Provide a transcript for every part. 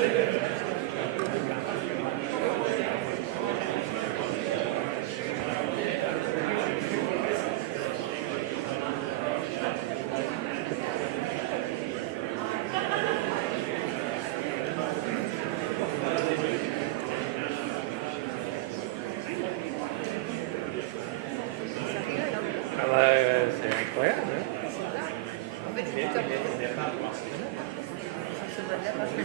Ah bah, c'est incroyable, hein. En fait, c'est tout ce mode-là, parce que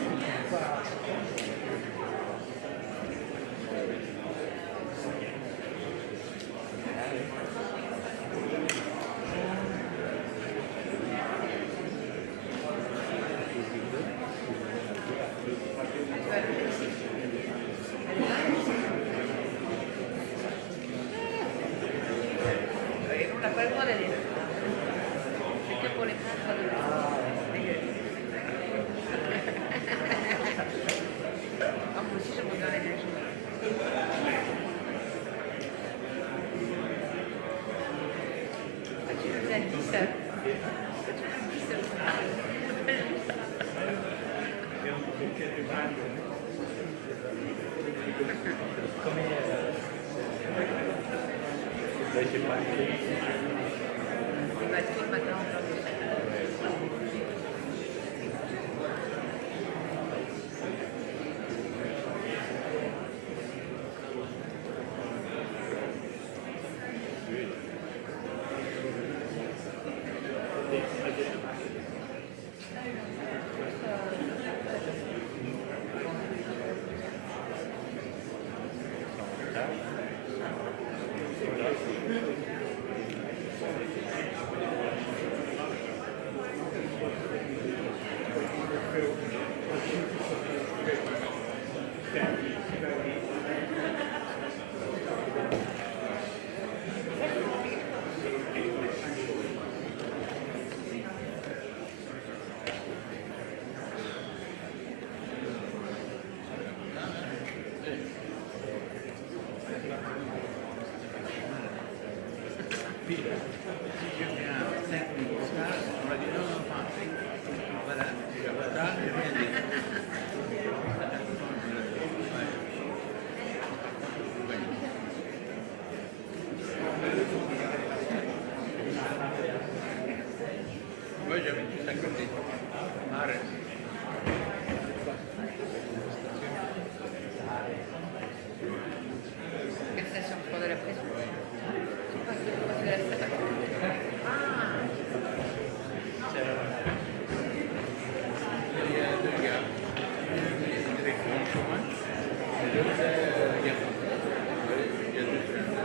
on n'a pas le droit d'aller là. C'est que pour les contrats de ah, moi aussi, j'aime bien les neiges. Ah, tu le fais à 10 heures. Là, j'ai pas été. Il va tout le matin en plein de Moi j'avais tout à côté. Mare. quelle station je prends de la prison. C'est pas de la station. Ah, Il y a deux gars. Il y a une direction en chemin. Et l'autre, il y a il y a deux frères.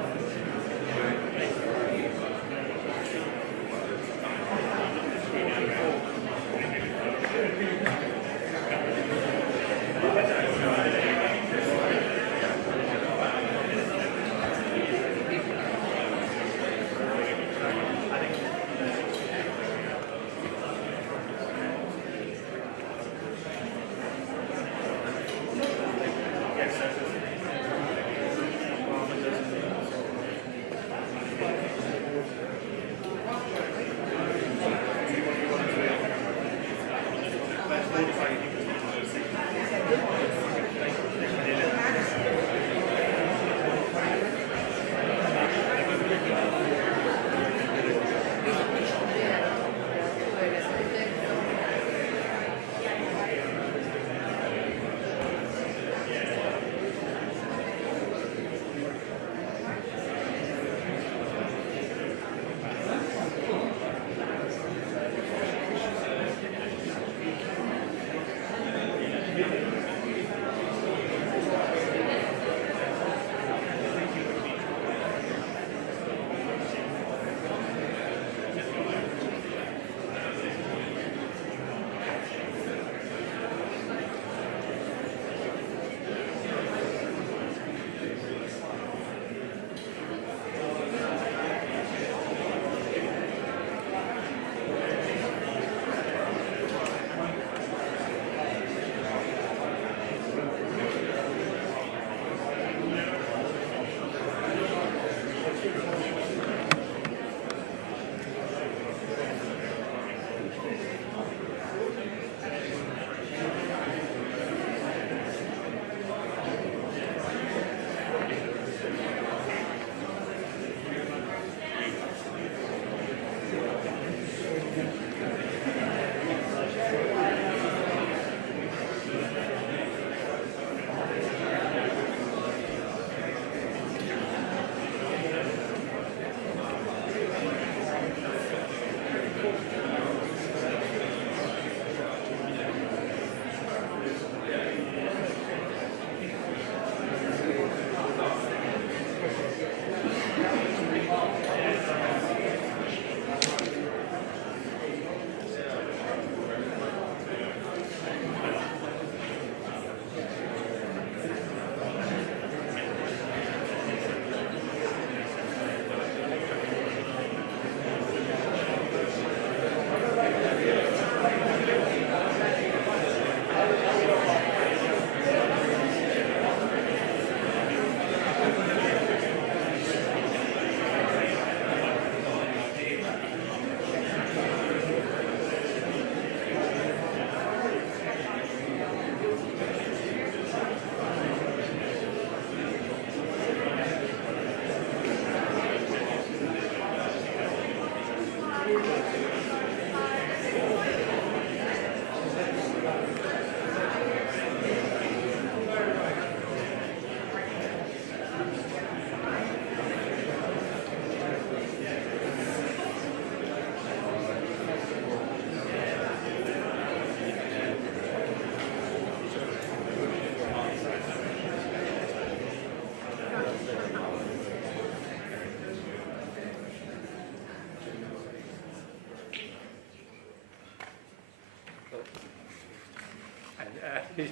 Moet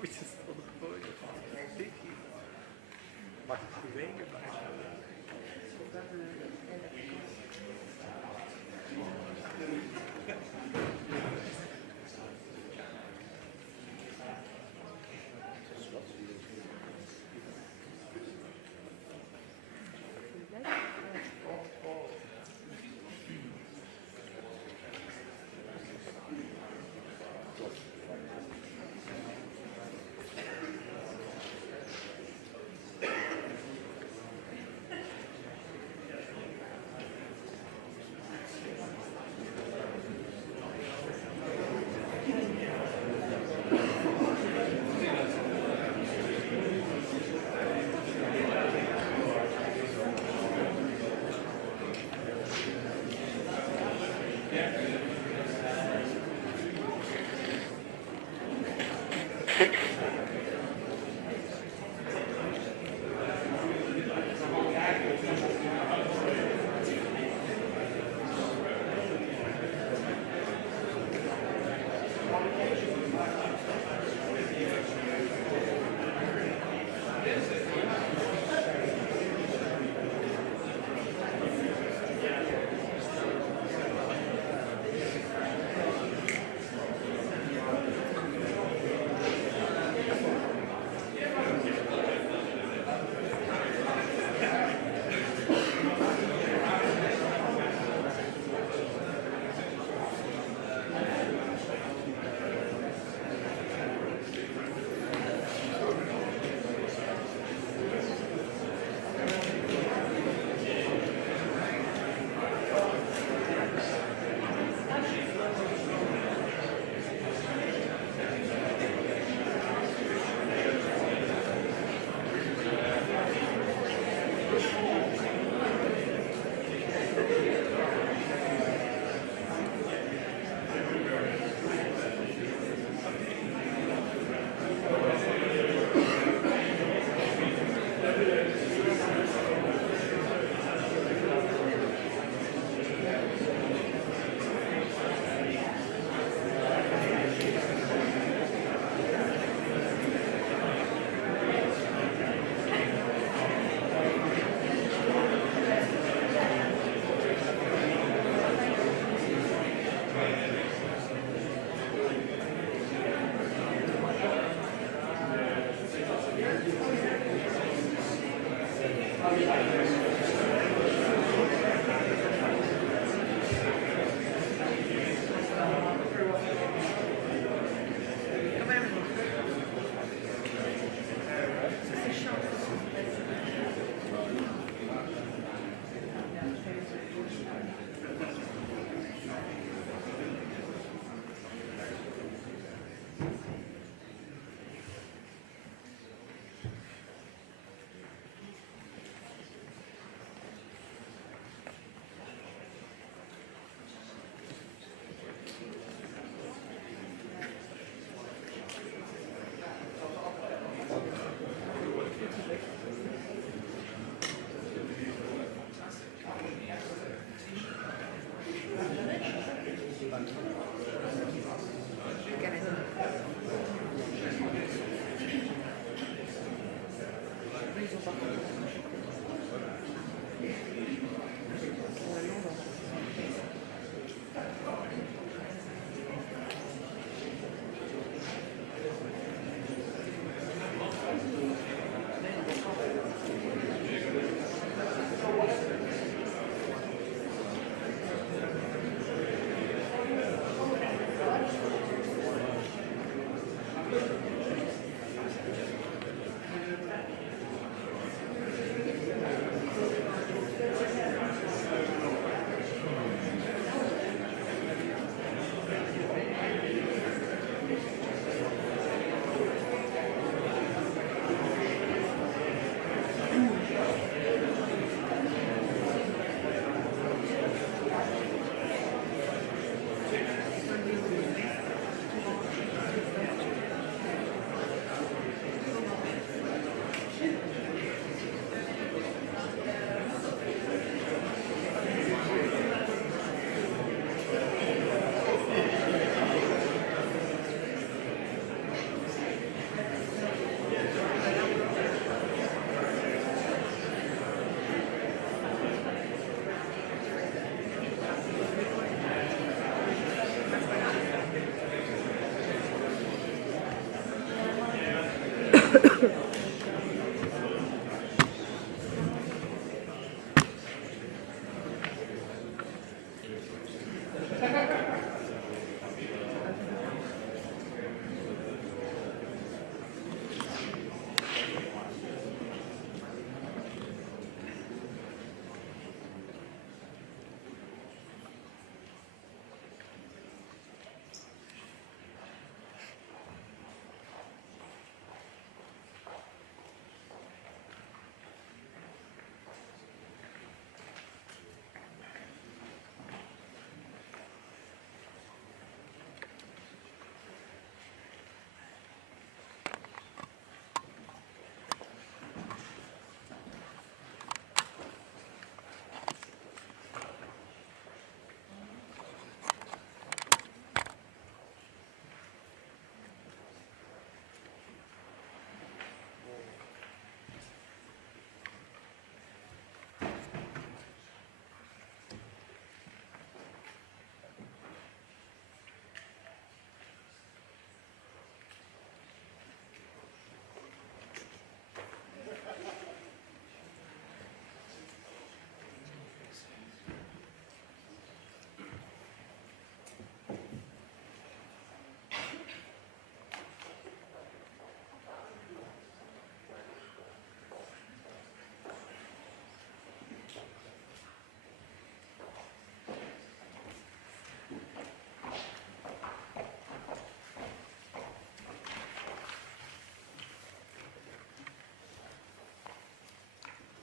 je stond gooien. Tikkie. Mag ik die wegen bij?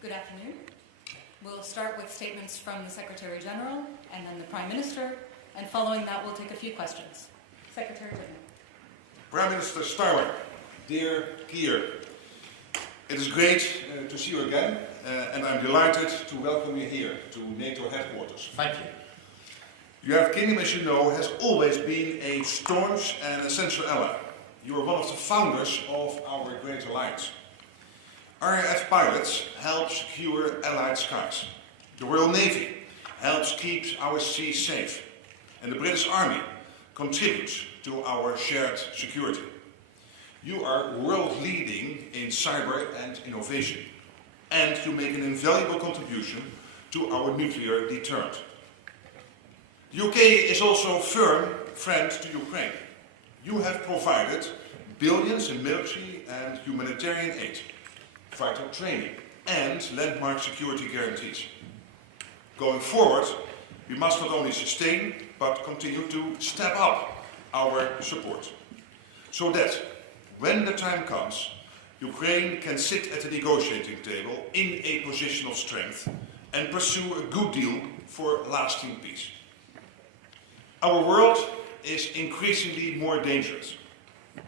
Good afternoon. We'll start with statements from the Secretary General and then the Prime Minister, and following that we'll take a few questions. Secretary General. Prime Minister Starmer, dear Keir, it is great to see you again, and I'm delighted to welcome you here to NATO headquarters. Thank you. The United Kingdom, as you know, has always been a staunch and essential ally. You are one of the founders of our great alliance. RAF pilots help secure Allied skies. The Royal Navy helps keep our seas safe. And the British Army contributes to our shared security. You are world-leading in cyber and innovation. And you make an invaluable contribution to our nuclear deterrent. The UK is also a firm friend to Ukraine. You have provided billions in military and humanitarian aid, vital training and landmark security guarantees. Going forward, we must not only sustain but continue to step up our support, so that when the time comes, Ukraine can sit at the negotiating table in a position of strength and pursue a good deal for lasting peace. Our world is increasingly more dangerous.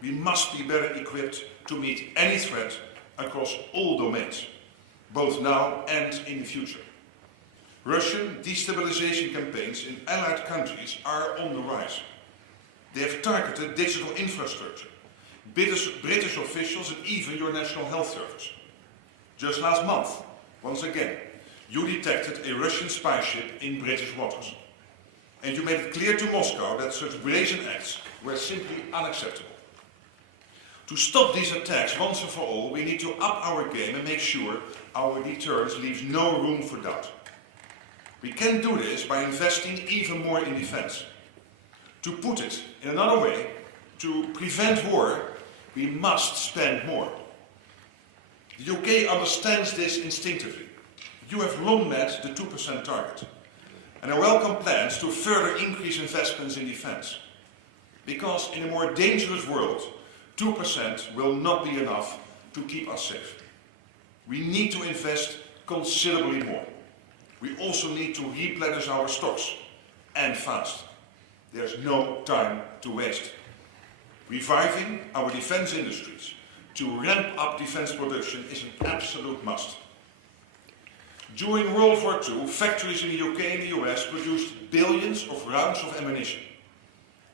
We must be better equipped to meet any threat across all domains, both now and in the future. Russian destabilization campaigns in allied countries are on the rise. They have targeted digital infrastructure, British officials and even your National Health Service. Just last month, once again, you detected a Russian spy ship in British waters. And you made it clear to Moscow that such brazen acts were simply unacceptable. To stop these attacks once and for all, we need to up our game and make sure our deterrence leaves no room for doubt. We can do this by investing even more in defense. To put it in another way, to prevent war, we must spend more. The UK understands this instinctively. You have long met the 2% target. And I welcome plans to further increase investments in defense. Because in a more dangerous world, 2% will not be enough to keep us safe. We need to invest considerably more. We also need to replenish our stocks, and fast. There's no time to waste. Reviving our defense industries to ramp up defense production is an absolute must. During World War II, factories in the UK and the US produced billions of rounds of ammunition.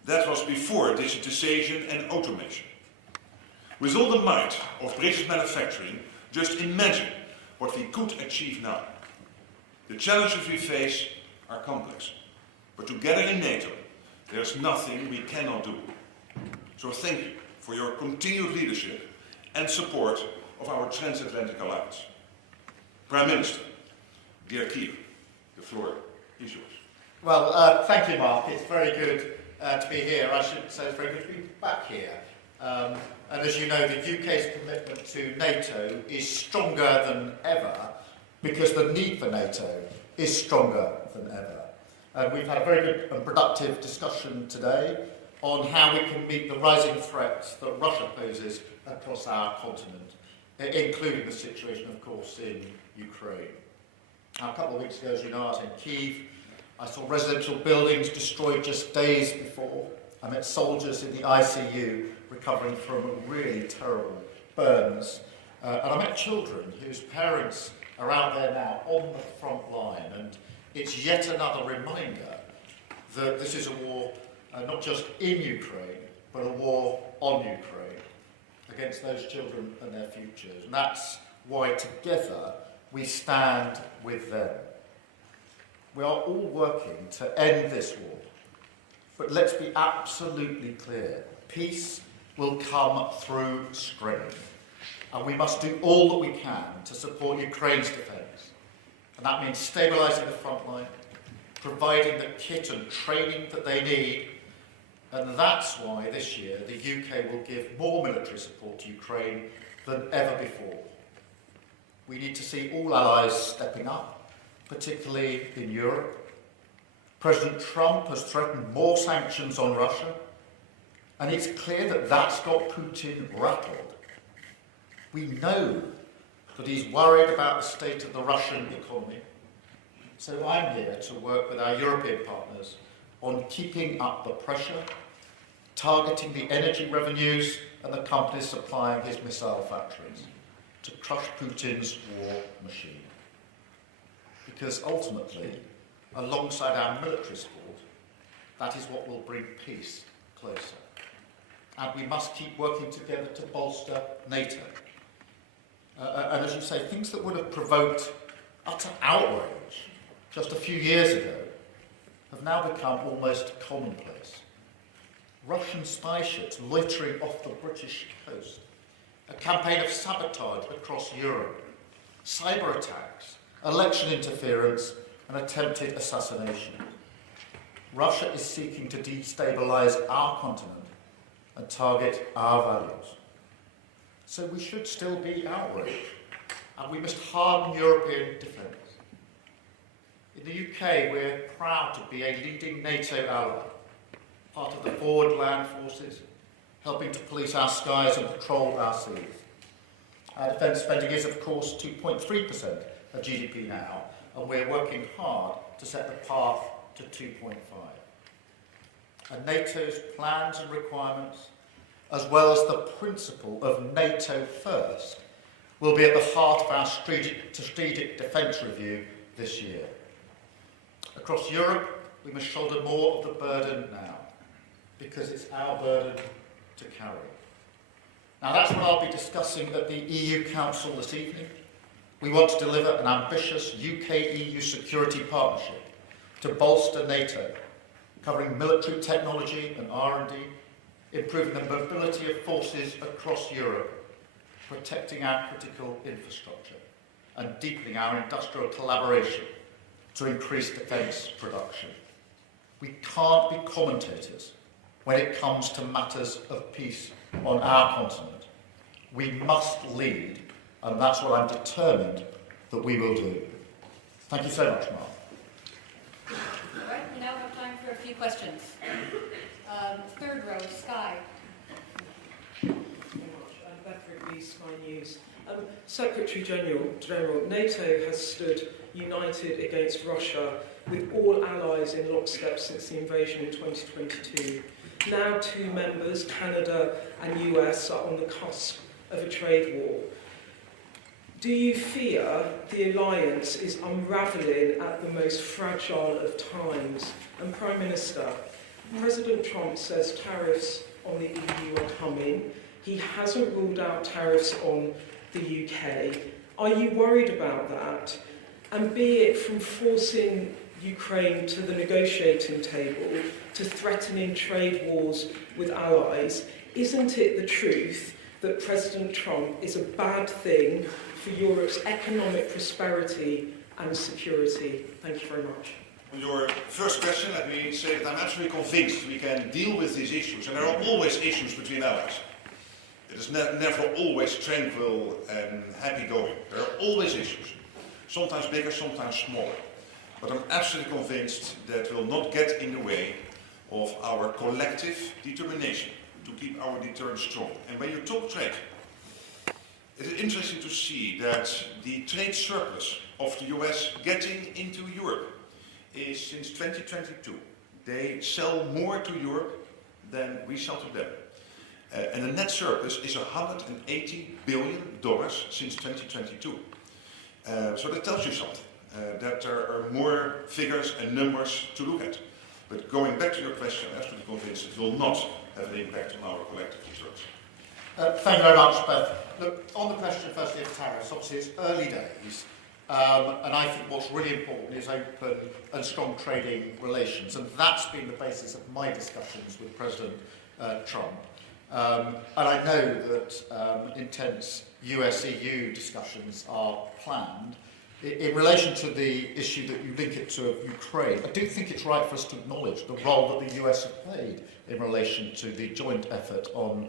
That was before digitization and automation. With all the might of British manufacturing, just imagine what we could achieve now. The challenges we face are complex, but together in NATO, there's nothing we cannot do. So thank you for your continued leadership and support of our transatlantic alliance. Prime Minister, dear Keir, the floor is yours. Well, thank you, Mark. It's very good to be here. I should say it's very good to be back here. And as you know, the UK's commitment to NATO is stronger than ever because the need for NATO is stronger than ever. And we've had a very good and productive discussion today on how we can meet the rising threats that Russia poses across our continent, including the situation, of course, in Ukraine. Now, a couple of weeks ago, as you know, I was in Kyiv. I saw residential buildings destroyed just days before. I met soldiers in the ICU recovering from really terrible burns. And I met children whose parents are out there now on the front line. And it's yet another reminder that this is a war not just in Ukraine, but a war on Ukraine against those children and their futures. And that's why together we stand with them. We are all working to end this war. But let's be absolutely clear. Peace will come through strength. And we must do all that we can to support Ukraine's defence. And that means stabilising the front line, providing the kit and training that they need. And that's why this year the UK will give more military support to Ukraine than ever before. We need to see all allies stepping up, particularly in Europe. President Trump has threatened more sanctions on Russia, and it's clear that that's got Putin rattled. We know that he's worried about the state of the Russian economy. So I'm here to work with our European partners on keeping up the pressure, targeting the energy revenues and the companies supplying his missile factories to crush Putin's war machine. Because ultimately, alongside our military support, that is what will bring peace closer. And we must keep working together to bolster NATO. And as you say, things that would have provoked utter outrage just a few years ago have now become almost commonplace. Russian spy ships loitering off the British coast, a campaign of sabotage across Europe, cyber attacks, election interference, and attempted assassination. Russia is seeking to destabilise our continent and target our values. So we should still be outraged, and we must harden European defence. In the UK, we're proud to be a leading NATO ally, part of the forward land forces, helping to police our skies and patrol our seas. Our defence spending is, of course, 2.3% of GDP now, and we're working hard to set the path to 2.5. And NATO's plans and requirements, as well as the principle of NATO first, will be at the heart of our strategic defence review this year. Across Europe, we must shoulder more of the burden now, because it's our burden to carry. Now that's what I'll be discussing at the EU Council this evening. We want to deliver an ambitious UK-EU security partnership to bolster NATO, covering military technology and R&D, improving the mobility of forces across Europe, protecting our critical infrastructure, and deepening our industrial collaboration to increase defence production. We can't be commentators when it comes to matters of peace on our continent. We must lead, and that's what I'm determined that we will do. Thank you so much, Mark. All right, we now have time for a few questions. Third row, Sky. Thank you very much. I'm Beth Rigby, Sky News. Secretary General, NATO has stood united against Russia with all allies in lockstep since the invasion in 2022. Now 2 members, Canada and US, are on the cusp of a trade war. Do you fear the alliance is unravelling at the most fragile of times? And Prime Minister, President Trump says tariffs on the EU are coming. He hasn't ruled out tariffs on the UK. Are you worried about that? And be it from forcing Ukraine to the negotiating table to threatening trade wars with allies, isn't it the truth that President Trump is a bad thing for Europe's economic prosperity and security? Thank you very much. On your first question, let me say that I'm absolutely convinced we can deal with these issues, and there are always issues between allies. It is never always tranquil and happy-going. There are always issues, sometimes bigger, sometimes smaller. But I'm absolutely convinced that will not get in the way of our collective determination to keep our deterrence strong. And when you talk trade, it is interesting to see that the trade surplus of the US getting into Europe is since 2022. They sell more to Europe than we sell to them. And the net surplus is $180 billion since 2022. So that tells you something, that there are more figures and numbers to look at. But going back to your question, I'm absolutely convinced it will not have an impact on our collective returns. Thank you very much, Beth. Look, on the question firstly of tariffs, obviously it's early days, and I think what's really important is open and strong trading relations, and that's been the basis of my discussions with President Trump. And I know that intense US-EU discussions are planned. In relation to the issue that you link it to Ukraine, I do think it's right for us to acknowledge the role that the US have played in relation to the joint effort on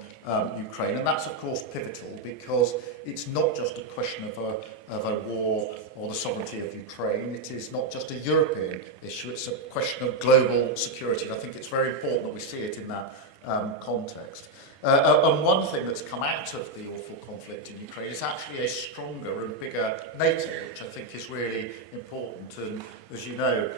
Ukraine. And that's, of course, pivotal because it's not just a question of a war or the sovereignty of Ukraine. It is not just a European issue. It's a question of global security. And I think it's very important that we see it in that context. And one thing that's come out of the awful conflict in Ukraine is actually a stronger and bigger NATO, which I think is really important. And as you know,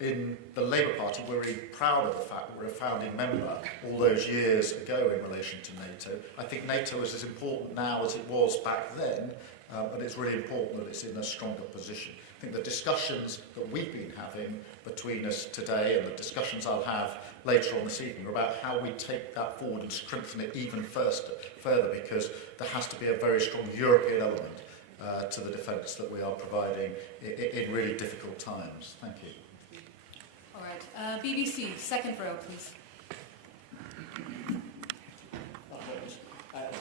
in the Labour Party, we're really proud of the fact that we're a founding member all those years ago in relation to NATO. I think NATO is as important now as it was back then, but it's really important that it's in a stronger position. I think the discussions that we've been having between us today and the discussions I'll have later on this evening are about how we take that forward and strengthen it even further, because there has to be a very strong European element to the defence that we are providing in really difficult times. Thank you. All right. BBC, second row, please.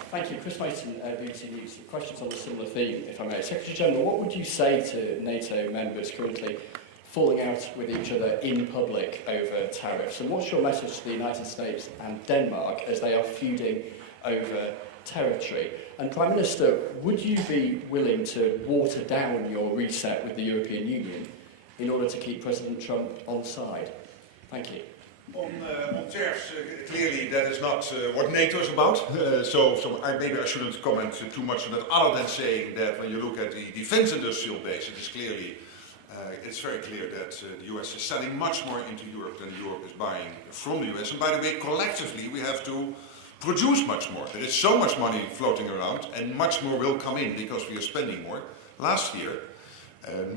Thank you. Chris Mason, BBC News. Questions on a similar theme, if I may. Secretary General, what would you say to NATO members currently falling out with each other in public over tariffs? And what's your message to the United States and Denmark as they are feuding over territory? And Prime Minister, would you be willing to water down your reset with the European Union in order to keep President Trump on side? Thank you. On tariffs, clearly that is not what NATO is about, so maybe I shouldn't comment too much on that, other than saying that when you look at the defense industrial base, it is clearly, it's very clear that the US is selling much more into Europe than Europe is buying from the US. And by the way, collectively we have to produce much more. There is so much money floating around, and much more will come in because we are spending more. Last year,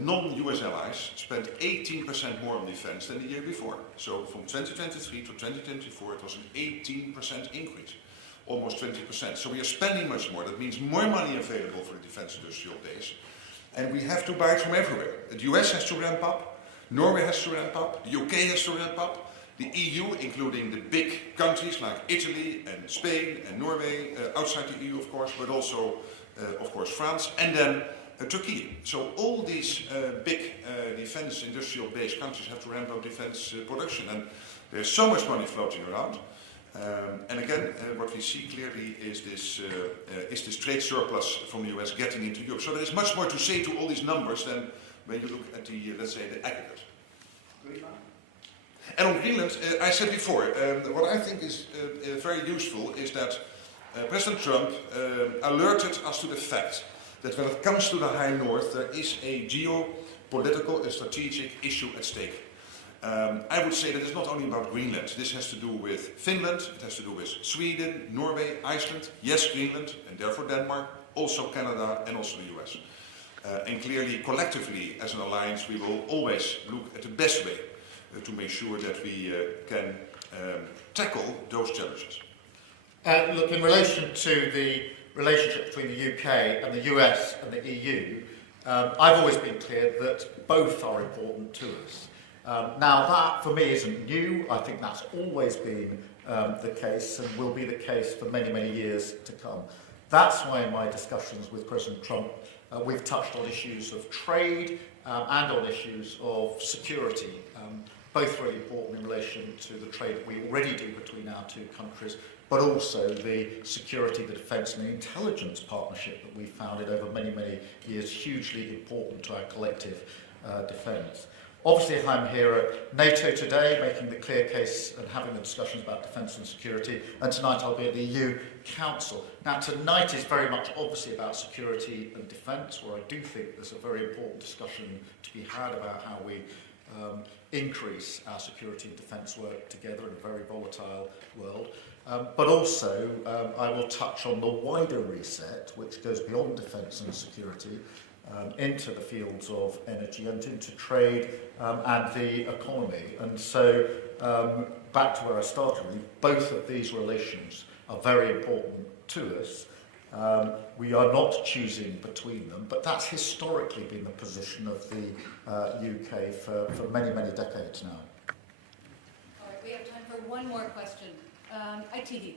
non-US allies spent 18% more on defense than the year before. So from 2023 to 2024, it was an 18% increase, almost 20%. So we are spending much more. That means more money available for the defense industrial base. And we have to buy it from everywhere. The US has to ramp up, Norway has to ramp up, the UK has to ramp up, the EU, including the big countries like Italy and Spain and Norway, outside the EU of course, but also of course France, and then Turkey. So all these big defense industrial based countries have to ramp up defense production, and there's so much money floating around. And again, what we see clearly is this trade surplus from the US getting into Europe. So there is much more to say to all these numbers than when you look at the, let's say, the aggregate. Greenland? And on Greenland, I said before, what I think is very useful is that President Trump alerted us to the fact that when it comes to the High North, there is a geopolitical and strategic issue at stake. I would say that it's not only about Greenland. This has to do with Finland, it has to do with Sweden, Norway, Iceland, yes, Greenland, and therefore Denmark, also Canada and also the US. And clearly, collectively, as an alliance, we will always look at the best way to make sure that we can tackle those challenges. Look, in relation to the relationship between the UK and the US and the EU, I've always been clear that both are important to us. Now that for me isn't new. I think that's always been the case and will be the case for many, many years to come. That's why in my discussions with President Trump we've touched on issues of trade and on issues of security, both really important in relation to the trade that we already do between our two countries, but also the security, the defence and the intelligence partnership that we've founded over many, many years, hugely important to our collective defence. Obviously, I'm here at NATO today, making the clear case and having the discussions about defence and security, and tonight I'll be at the EU Council. Now, tonight is very much obviously about security and defence, where I do think there's a very important discussion to be had about how we increase our security and defence work together in a very volatile world. But also, I will touch on the wider reset, which goes beyond defence and security, into the fields of energy and into trade and the economy. And so, back to where I started, both of these relations are very important to us. We are not choosing between them, but that's historically been the position of the UK for many, many decades now. All right, we have time for one more question. ITV.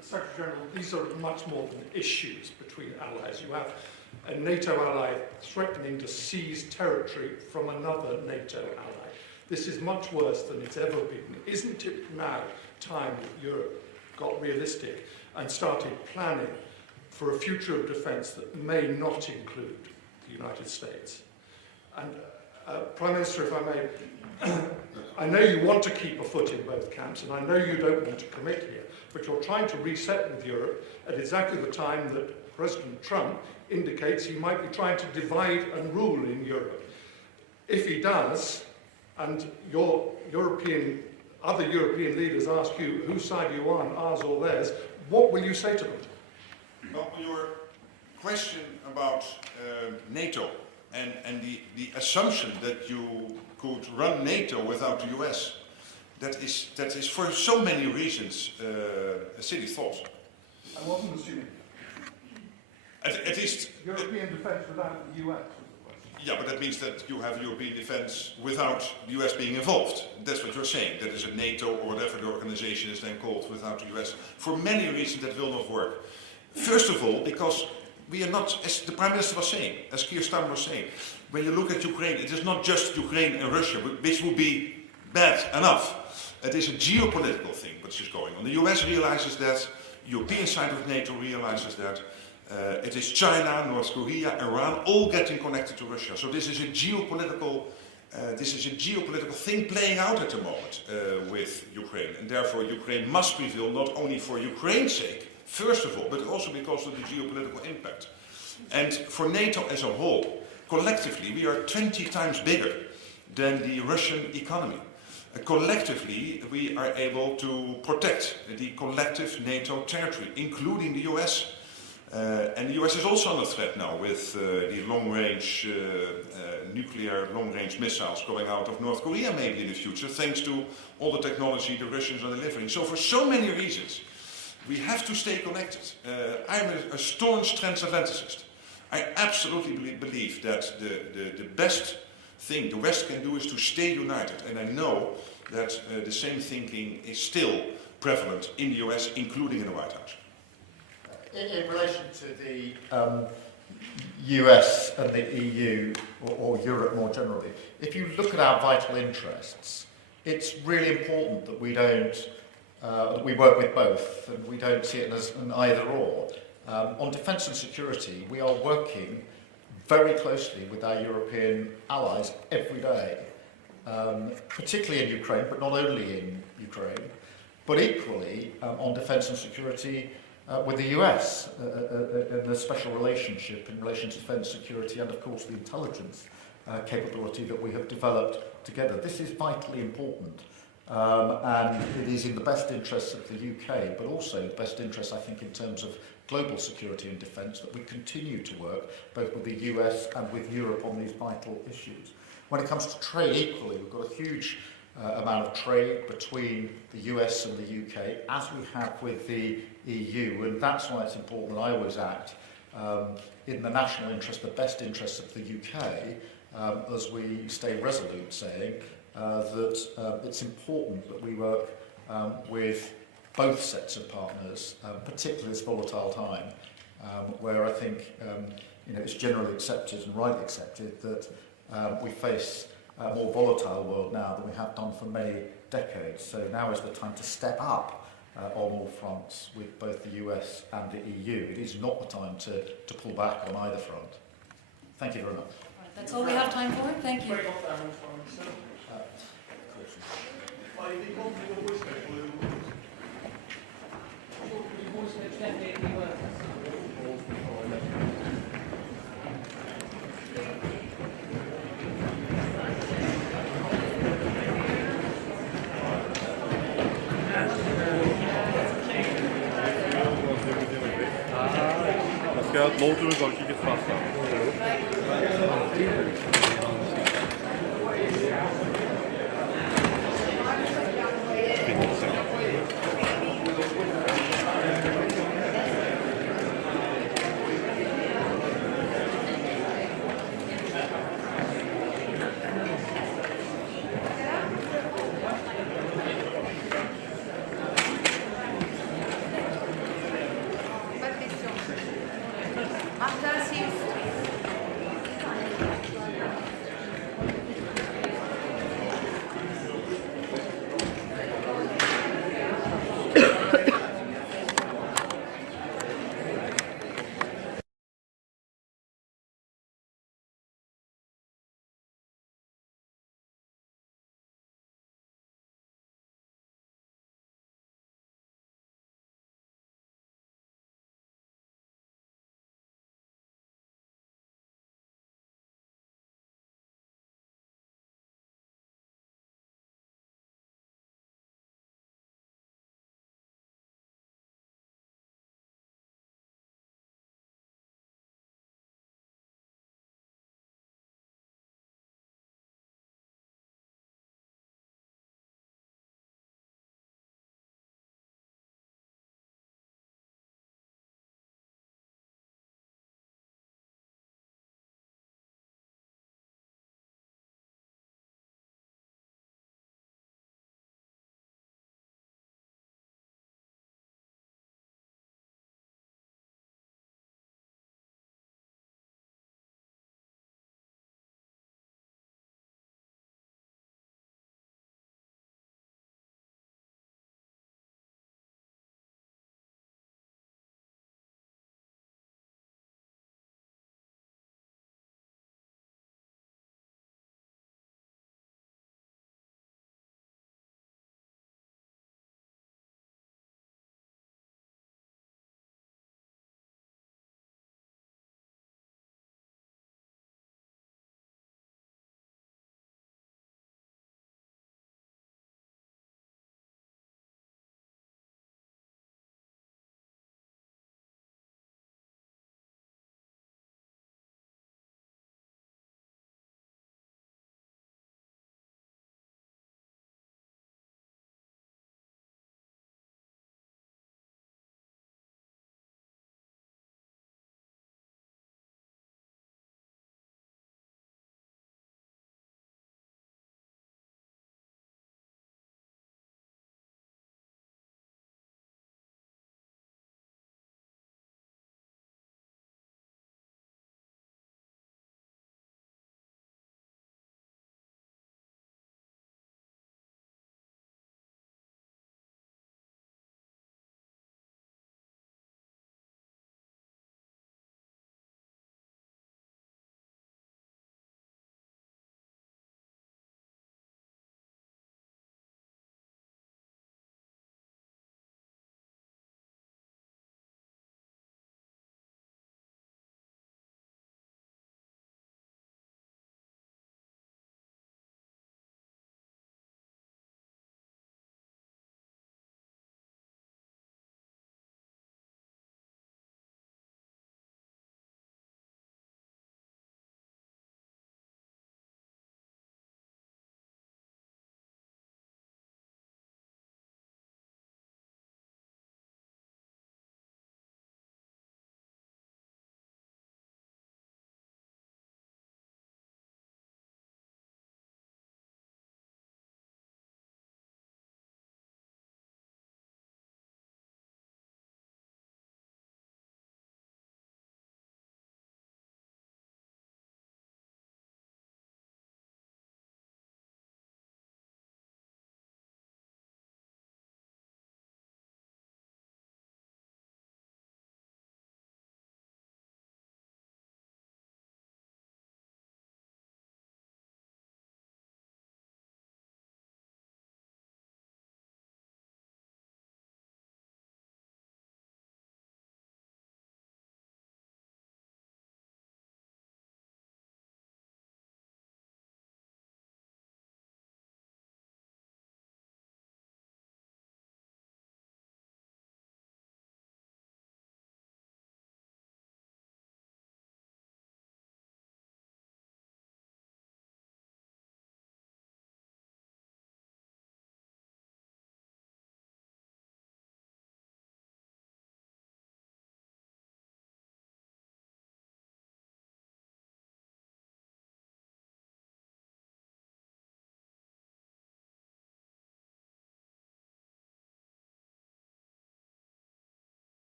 Secretary General, these are much more than issues between allies. You have a NATO ally threatening to seize territory from another NATO ally. This is much worse than it's ever been. Isn't it now time that Europe got realistic and started planning for a future of defence that may not include the United States? And Prime Minister, if I may, I know you want to keep a foot in both camps, and I know you don't want to commit here, but you're trying to reset with Europe at exactly the time that President Trump indicates he might be trying to divide and rule in Europe. If he does, and your other European leaders ask you whose side you are on, ours or theirs, what will you say to them? Well, your question about NATO and the assumption that you could run NATO without the US, that is for so many reasons a silly thought. I wasn't assuming. At least European defence without the US. Yeah, but that means that you have European defence without the US being involved. That's what you're saying. That is a NATO or whatever the organization is then called without the US. For many reasons that will not work. First of all, because we are not, as the Prime Minister was saying, as Keir Starmer was saying, when you look at Ukraine, it is not just Ukraine and Russia, which would be bad enough. It is a geopolitical thing which is going on. The US realizes that, the European side of NATO realizes that, it is China, North Korea, Iran, all getting connected to Russia. So this is a geopolitical thing playing out at the moment with Ukraine. And therefore Ukraine must prevail, not only for Ukraine's sake, first of all, but also because of the geopolitical impact. And for NATO as a whole, collectively, we are 20 times bigger than the Russian economy. Collectively, we are able to protect the collective NATO territory, including the US. And the US is also under threat now with the long-range nuclear long-range missiles going out of North Korea maybe in the future, thanks to all the technology the Russians are delivering. So for so many reasons, we have to stay connected. I'm a staunch transatlanticist. I absolutely believe that the best thing the West can do is to stay united. And I know that the same thinking is still prevalent in the US, including in the White House. In relation to the US and the EU, or Europe more generally, if you look at our vital interests, it's really important that we don't, that we work with both, and we don't see it as an either-or. On defence and security, we are working very closely with our European allies every day, particularly in Ukraine, but not only in Ukraine, but equally on defence and security with the US, in a special relationship in relation to defence, security, and of course the intelligence capability that we have developed together. This is vitally important, and it is in the best interests of the UK, but also the best interests, I think, in terms of global security and defence, that we continue to work both with the US and with Europe on these vital issues. When it comes to trade, equally, we've got a huge amount of trade between the US and the UK, as we have with the EU, and that's why it's important that I always act in the national interest, the best interests of the UK, as we stay resolute, saying that it's important that we work with both sets of partners, particularly this volatile time, where I think it's generally accepted and rightly accepted that we face a more volatile world now than we have done for many decades. So now is the time to step up on all fronts with both the US and the EU. It is not the time to pull back on either front. Thank you very much. All right, that's all we have time for. Thank you. Parce que l'autre, dans le qui se passe là.